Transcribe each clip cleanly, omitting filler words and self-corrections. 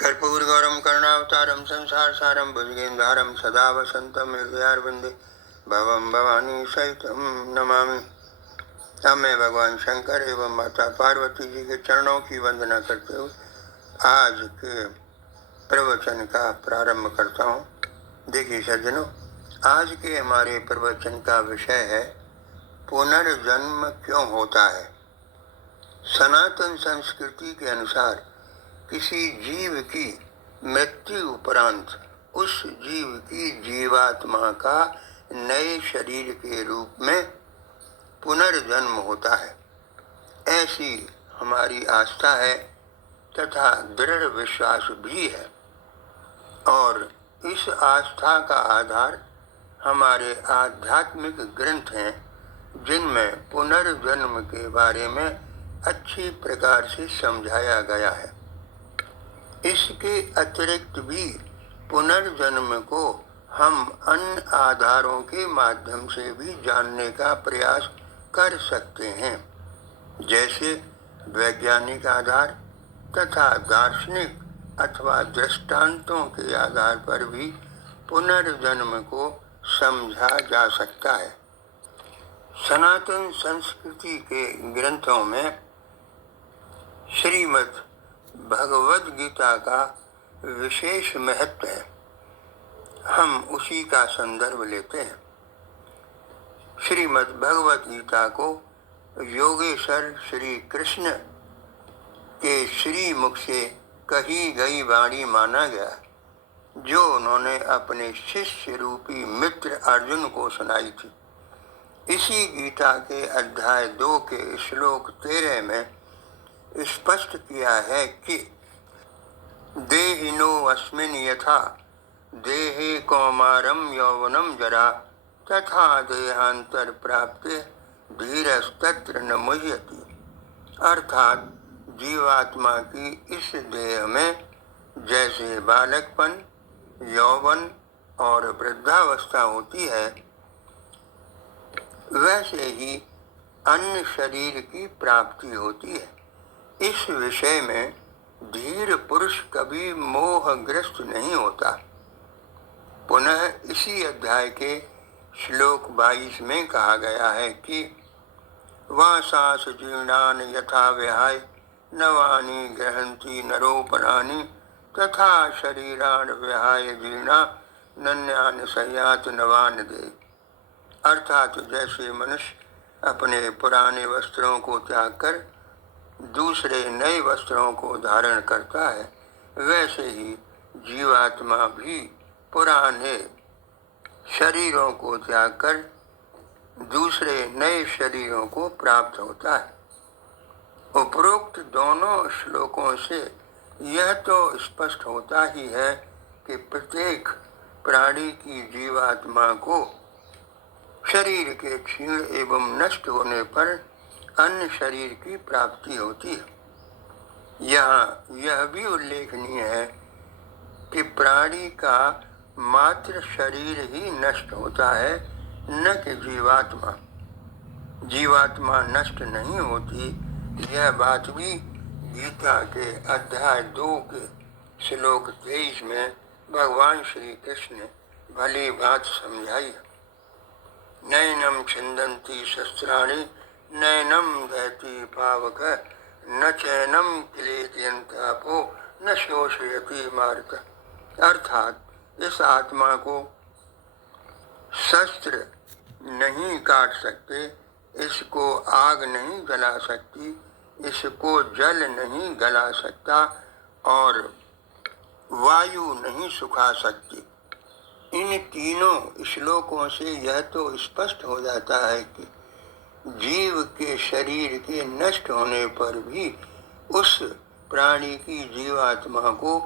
कर्पूरगौरम करुणावतारम संसार सारम भुजगेन्द्रहारम सदा वसंतम हृदयारविंदे भवम भवानी सहितम नमामि। अब मैं भगवान शंकर एवं माता पार्वती जी के चरणों की वंदना करते हुए आज के प्रवचन का प्रारंभ करता हूँ। देखिए सज्जनों, आज के हमारे प्रवचन का विषय है पुनर्जन्म क्यों होता है। सनातन संस्कृति के अनुसार किसी जीव की मृत्यु उपरांत उस जीव की जीवात्मा का नए शरीर के रूप में पुनर्जन्म होता है। ऐसी हमारी आस्था है तथा दृढ़ विश्वास भी है, और इस आस्था का आधार हमारे आध्यात्मिक ग्रंथ हैं, जिनमें पुनर्जन्म के बारे में अच्छी प्रकार से समझाया गया है। इसके अतिरिक्त भी पुनर्जन्म को हम अन्य आधारों के माध्यम से भी जानने का प्रयास कर सकते हैं, जैसे वैज्ञानिक आधार तथा दार्शनिक अथवा दृष्टांतों के आधार पर भी पुनर्जन्म को समझा जा सकता है। सनातन संस्कृति के ग्रंथों में श्रीमद् भगवद गीता का विशेष महत्व है। हम उसी का संदर्भ लेते हैं। श्रीमद् भगवद गीता को योगेश्वर श्री कृष्ण के श्री मुख से कही गई वाणी माना गया, जो उन्होंने अपने शिष्य रूपी मित्र अर्जुन को सुनाई थी। इसी गीता के अध्याय 2 के श्लोक 13 में स्पष्ट किया है कि देहिनो अस्मिन् यथा देहे कौमारम यौवनम जरा तथा देहांतर प्राप्ते धीरस्तत्र न मुह्यति। अर्थात जीवात्मा की इस देह में जैसे बालकपन, यौवन और वृद्धावस्था होती है, वैसे ही अन्य शरीर की प्राप्ति होती है। इस विषय में धीर पुरुष कभी मोहग्रस्त नहीं होता। पुनः इसी अध्याय के श्लोक 22 में कहा गया है कि वासास जीर्णान यथा विहाय नवानि गृहन्ति नरोपराणि तथा शरीरान विहाय जीर्णा नन्यान सयात नवान दे। अर्थात जैसे मनुष्य अपने पुराने वस्त्रों को त्याग कर दूसरे नए वस्त्रों को धारण करता है, वैसे ही जीवात्मा भी पुराने शरीरों को त्याग कर दूसरे नए शरीरों को प्राप्त होता है। उपरोक्त दोनों श्लोकों से यह तो स्पष्ट होता ही है कि प्रत्येक प्राणी की जीवात्मा को शरीर के क्षीण एवं नष्ट होने पर अन्य शरीर की प्राप्ति होती है। यहाँ यह भी उल्लेखनीय है कि प्राणी का मात्र शरीर ही नष्ट होता है, न कि जीवात्मा। जीवात्मा नष्ट नहीं होती, यह बात भी गीता के अध्याय 2 के श्लोक 23 में भगवान श्री कृष्ण ने भली बात समझाई है। नैनम छिन्दन्ति शस्त्राणि नैनम दहति पावक न चैनम क्लेति अंतापो न शोषयति मारुत। अर्थात इस आत्मा को शस्त्र नहीं काट सकते, इसको आग नहीं जला सकती, इसको जल नहीं गला सकता और वायु नहीं सुखा सकती। इन तीनों श्लोकों से यह तो स्पष्ट हो जाता है कि जीव के शरीर के नष्ट होने पर भी उस प्राणी की जीवात्मा को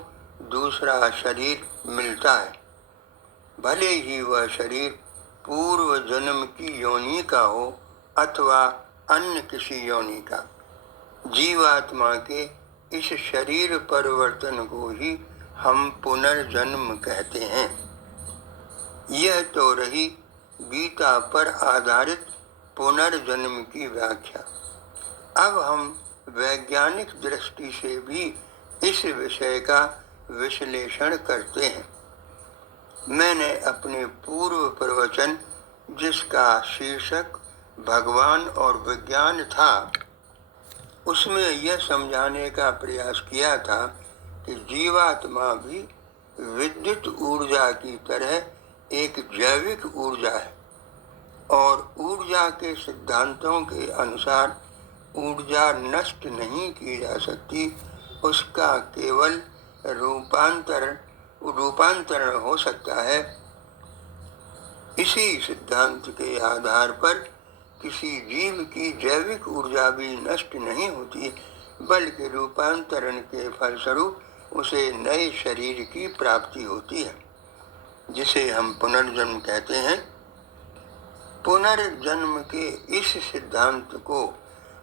दूसरा शरीर मिलता है, भले ही वह शरीर पूर्व जन्म की योनि का हो अथवा अन्य किसी योनि का। जीवात्मा के इस शरीर परिवर्तन को ही हम पुनर्जन्म कहते हैं। यह तो रही गीता पर आधारित पुनर्जन्म की व्याख्या। अब हम वैज्ञानिक दृष्टि से भी इस विषय का विश्लेषण करते हैं। मैंने अपने पूर्व प्रवचन, जिसका शीर्षक भगवान और विज्ञान था, उसमें यह समझाने का प्रयास किया था कि जीवात्मा भी विद्युत ऊर्जा की तरह एक जैविक ऊर्जा है और ऊर्जा के सिद्धांतों के अनुसार ऊर्जा नष्ट नहीं की जा सकती, उसका केवल रूपांतरण हो सकता है। इसी सिद्धांत के आधार पर किसी जीव की जैविक ऊर्जा भी नष्ट नहीं होती, बल्कि रूपांतरण के फलस्वरूप उसे नए शरीर की प्राप्ति होती है, जिसे हम पुनर्जन्म कहते हैं। पुनर्जन्म के इस सिद्धांत को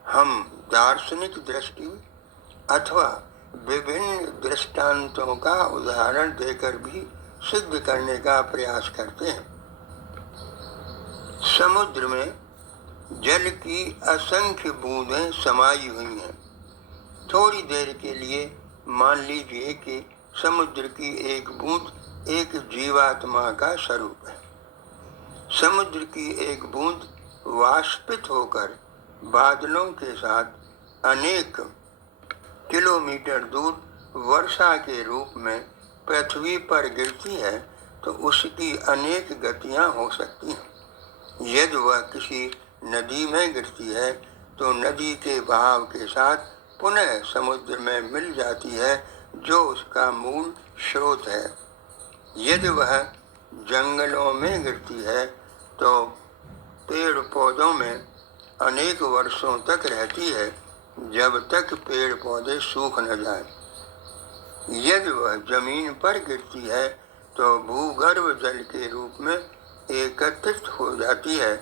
हम दार्शनिक दृष्टि अथवा विभिन्न दृष्टांतों का उदाहरण देकर भी सिद्ध करने का प्रयास करते हैं। समुद्र में जल की असंख्य बूंदें समाई हुई हैं। थोड़ी देर के लिए मान लीजिए कि समुद्र की एक बूंद एक जीवात्मा का स्वरूप है। समुद्र की एक बूंद वाष्पित होकर बादलों के साथ अनेक किलोमीटर दूर वर्षा के रूप में पृथ्वी पर गिरती है, तो उसकी अनेक गतियां हो सकती हैं। यदि वह किसी नदी में गिरती है तो नदी के बहाव के साथ पुनः समुद्र में मिल जाती है, जो उसका मूल स्रोत है। यदि वह जंगलों में गिरती है तो पेड़ पौधों में अनेक वर्षों तक रहती है, जब तक पेड़ पौधे सूख न जाएं। यदि वह जमीन पर गिरती है तो भूगर्भ जल के रूप में एकत्रित हो जाती है,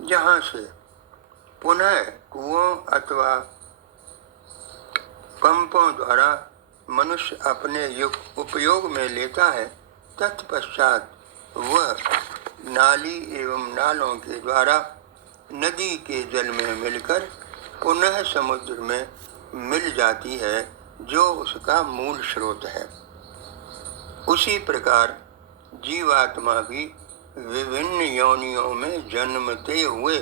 जहाँ से पुनः कुओं अथवा पंपों द्वारा मनुष्य अपने उपयोग में लेता है। तत्पश्चात वह नाली एवं नालों के द्वारा नदी के जल में मिलकर पुनः समुद्र में मिल जाती है, जो उसका मूल स्रोत है। उसी प्रकार जीवात्मा भी विभिन्न योनियों में जन्मते हुए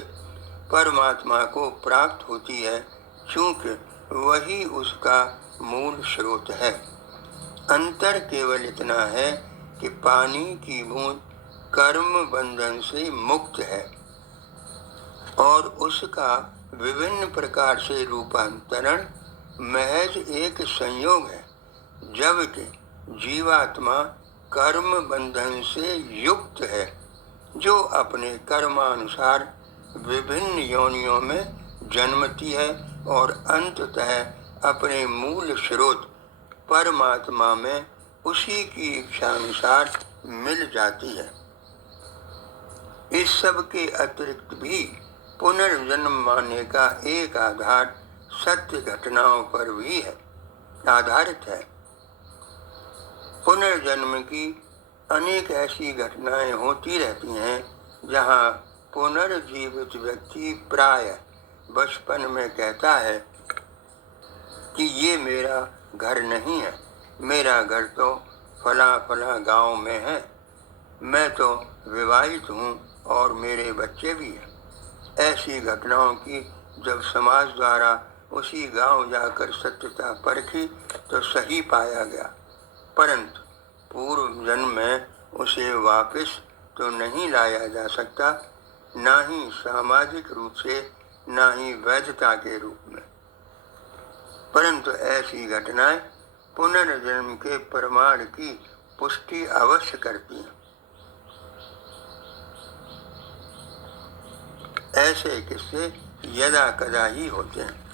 परमात्मा को प्राप्त होती है, क्योंकि वही उसका मूल स्रोत है। अंतर केवल इतना है कि पानी की बूंद कर्म बंधन से मुक्त है और उसका विभिन्न प्रकार से रूपांतरण महज एक संयोग है, जबकि जीवात्मा कर्म बंधन से युक्त है, जो अपने कर्मानुसार विभिन्न योनियों में जन्मती है और अंततः अपने मूल स्रोत परमात्मा में उसी की इच्छानुसार मिल जाती है। इस सब के अतिरिक्त भी पुनर्जन्म मानने का एक आधार सत्य घटनाओं पर भी है, आधारित है। पुनर्जन्म की अनेक ऐसी घटनाएं होती रहती हैं, जहाँ पुनर्जीवित व्यक्ति प्राय बचपन में कहता है कि ये मेरा घर नहीं है, मेरा घर तो फला फला गांव में है, मैं तो विवाहित हूँ और मेरे बच्चे भी हैं। ऐसी घटनाओं की जब समाज द्वारा उसी गांव जाकर सत्यता परखी तो सही पाया गया, परंतु पूर्व जन्म में उसे वापस तो नहीं लाया जा सकता, ना ही सामाजिक रूप से, ना ही वैधता के रूप में। परंतु ऐसी घटनाएं पुनर्जन्म के प्रमाण की पुष्टि अवश्य करती हैं। ऐसे किस्से यदा कदा ही होते हैं।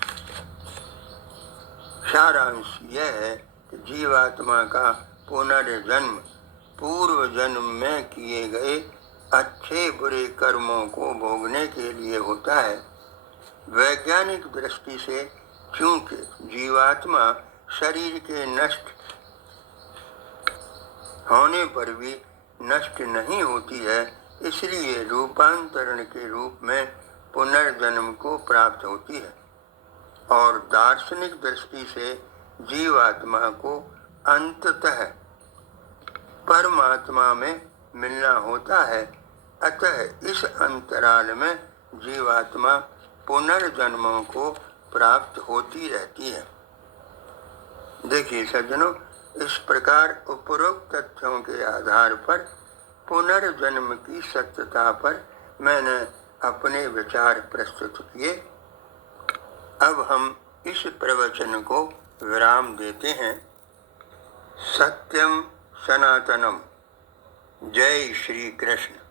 सारांश यह है कि जीवात्मा का पुनर्जन्म पूर्व जन्म में किए गए अच्छे बुरे कर्मों को भोगने के लिए होता है। वैज्ञानिक दृष्टि से चूंकि जीवात्मा शरीर के नष्ट होने पर भी नष्ट नहीं होती है, इसलिए रूपांतरण के रूप में पुनर्जन्म को प्राप्त होती है। और दार्शनिक दृष्टि से जीवात्मा को अंततः परमात्मा में मिलना होता है। अतः इस अंतराल में जीवात्मा पुनर्जन्मों को प्राप्त होती रहती है। देखिए सज्जनों, इस प्रकार उपरोक्त तथ्यों के आधार पर पुनर्जन्म की सत्यता पर मैंने अपने विचार प्रस्तुत किए। अब हम इस प्रवचन को विराम देते हैं। सत्यम सनातनम। जय श्री कृष्ण।